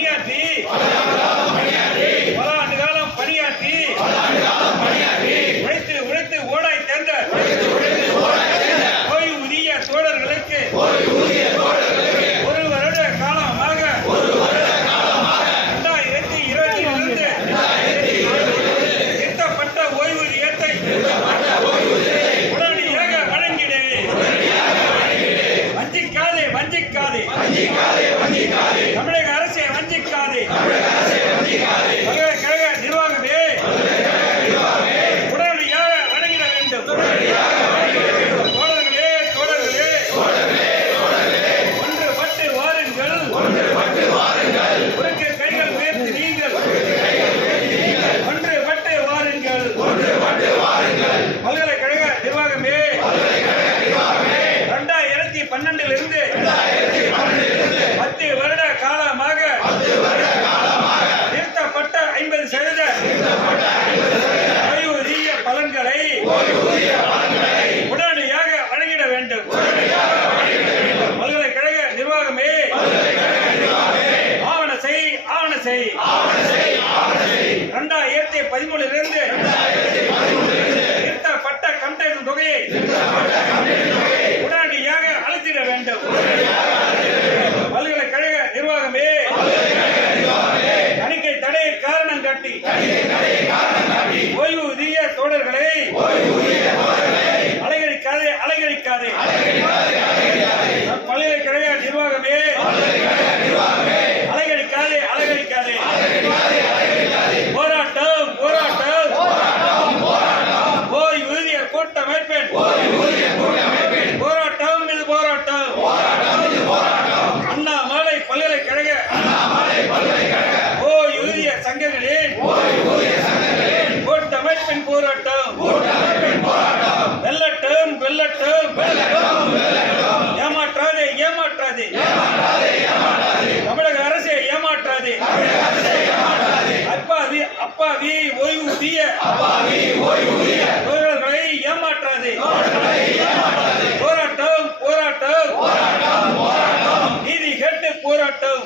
பணியாற்றி பல ஆண்டு காலம் பணியாற்றி உழைத்து உழைத்து ஓடாய் தேர்ந்த ஓய்வூதிய தோழர்களுக்கு ஒரு வருட காலமாக 2020 நிறுத்தப்பட்ட ஓய்வூதியத்தை உடனடியாக வழங்கிடு. வஞ்சிக்காதே வஞ்சிக்காதே தமிழக அரசை வஞ்சிக்காதே. பல்கலைக்கழக நிர்வாகமே உடனடியாக வழங்கிட வேண்டும். தோழர்களே ஒன்றுபட்டு வாருங்கள். உனக்கு கைகள் உயர்த்தி நீங்கள் ஒன்றுபட்டு வாருங்கள். பல்கலைக்கழக நிர்வாகமே 2012 இருந்து 10 வருட காலமாக நிறுத்தப்பட்ட 50% ஓய்வூதிய பலன்களை உடனடியாக வழங்கிட வேண்டும். பல்கலைக்கழக நிர்வாகமே ஆவண செய் 2013 இருந்து நிறுத்தப்பட்ட கம்டேஷன் தொகையை உடனடியாக அளித்திட வேண்டும். பல்கலைக்கழக நிர்வாகமே தணிக்கை தடையை காரணம் காட்டி ஓய்வூதிய தோழர்களை அலைகழிக்காதே. பல்கலைக்கழக நிர்வாகமே அலைகழிக்காதே. போராட்டம் ஓய்வூதிய கூட்டமைப்பின் போராட்டம் இது போராட்டம். அண்ணாமலை பல்கலைக்கழக ஓய்வூதிய சங்கங்களின் கூட்டமைப்பின் போராட்டம் வெல்லட்டும். ஏமாற்றாதே தமிழக அரசை ஏமாற்றாதே. அப்பாவி ஓய்வூதிய தோழர்களை ஏமாற்றாதே. போராட்டம் நீதி கேட்டு போராட்டம்.